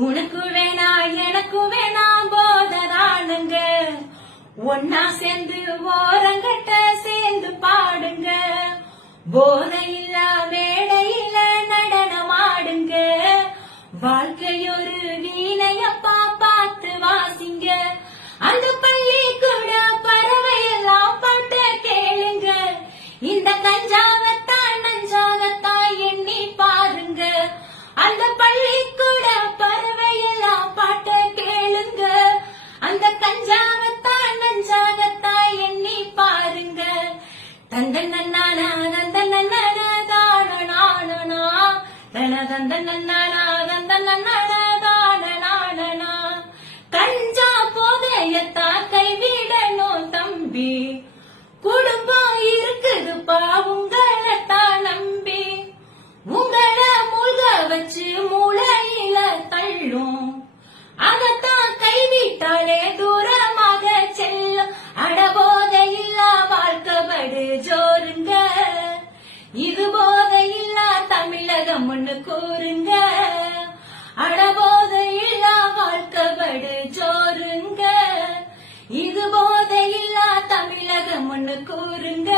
உனக்கு வேணா எனக்கு வேணா போததானுங்க. ஒன்னா சேர்ந்து ஓரங்கட்ட சேர்ந்து பாடுங்க. போதையில் வேளையில நடனம் ஆடுங்க வாழ்க்கையொரு வீணையப்பா பார்த்து வாசிங்க. அந்த பள்ளி கூட பறவை எல்லாம் பாட்ட கேளுங்க. இந்த தஞ்சா தந்த நன்னானா தந்த நன்னானா தான நானனா தன தந்த நன்னானா தந்த நன்னானா தான கஞ்சா போதையத்தா கைவிடணும் தம்பி குடும்பம் இருக்குதுப்பா உங்களைத்தான் நம்பி உங்களை மூழ்க வச்சு மூளையில தள்ளும். ஒண்ணு கூறுங்க. அடபோதை இல்லா வாழ்க்கைப்படு ஜோருங்க இது போதை இல்லா தமிழகம் ஒண்ணு கூறுங்க.